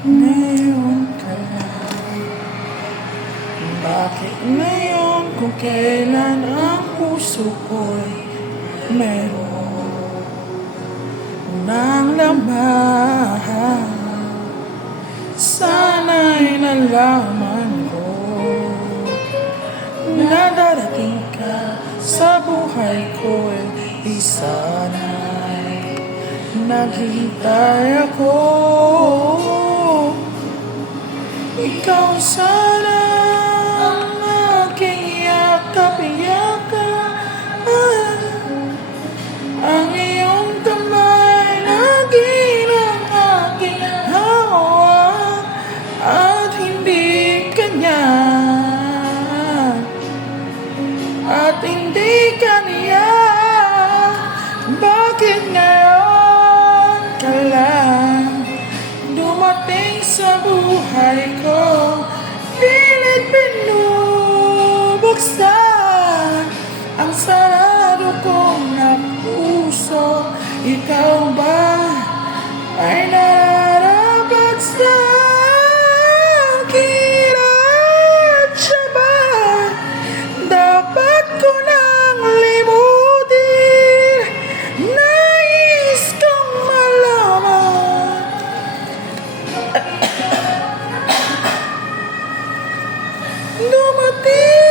Ngayon ka, bakit ngayon kung kailan ang puso ko'y meron ng laman? Sana'y nalaman ko na darating ka sa buhay ko'y di sana'y naghihintay ako. Ikaw sana ang aking yakap-yakap, ang iyong kamay lagi ng aking hawak, at hindi kanya, at hindi kanya. Bakit ngayon ka lang dumating sa buhay ko? Pilit binubuksan ang sarado kong na puso. Ikaw ba ay nararapat sa akin? At siya ba dapat ko nang limutin? Nais kong malaman, dumating